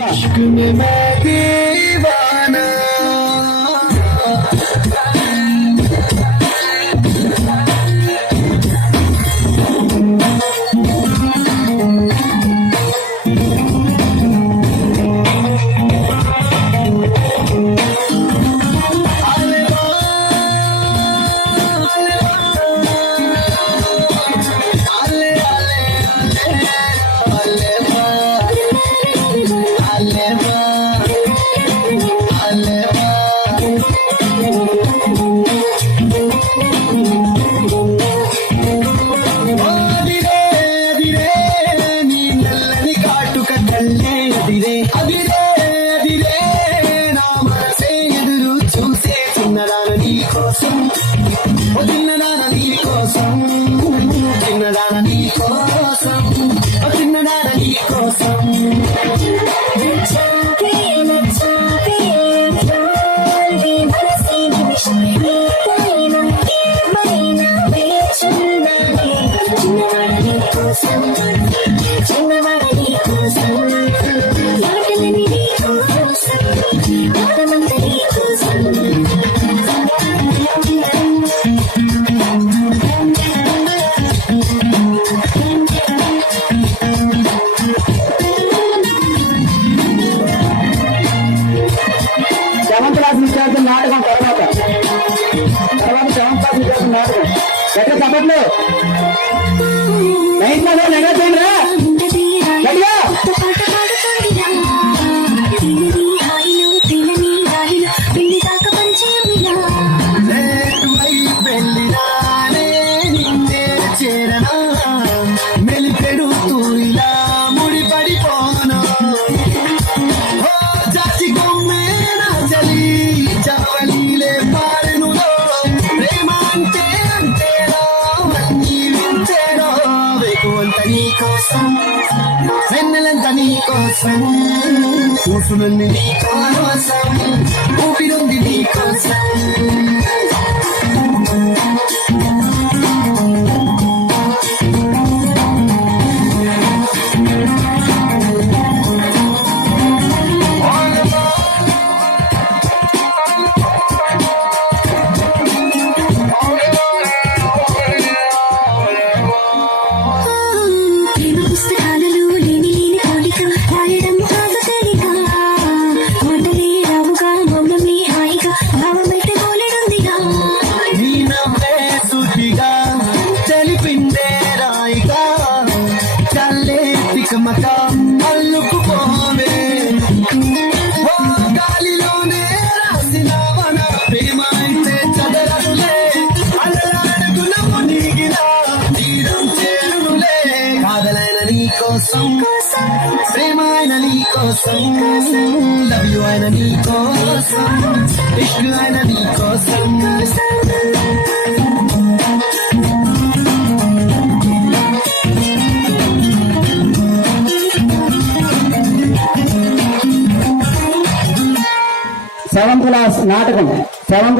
इश्क में मैं दीवाना నాటకం తర్వాత సెవెంత్ క్లాస్ విద్యార్థుల నాటకం ఎక్కడ సపట్లో నైన్త్ క్లాస్ నెగచేయండి రా వెన్నెలంతా నీ కోసం కూసునుంది నీ కోసం ఊపిరుంది నీ కోసం అల్లుకుపోవే గాలిలోనే రాసినవన ప్రేమ అయితే చదరలే అలలాడుకున్న మునిగినా తీరం చేరులే కాదలైన నీ కోసం ప్రేమ అయిన నీ కోసం లవ్ యు అయిన నీ కోసం ఇష్క్ అయిన నీ కోసం సెవెంత్ క్లాస్ నాటకం సెవెంత్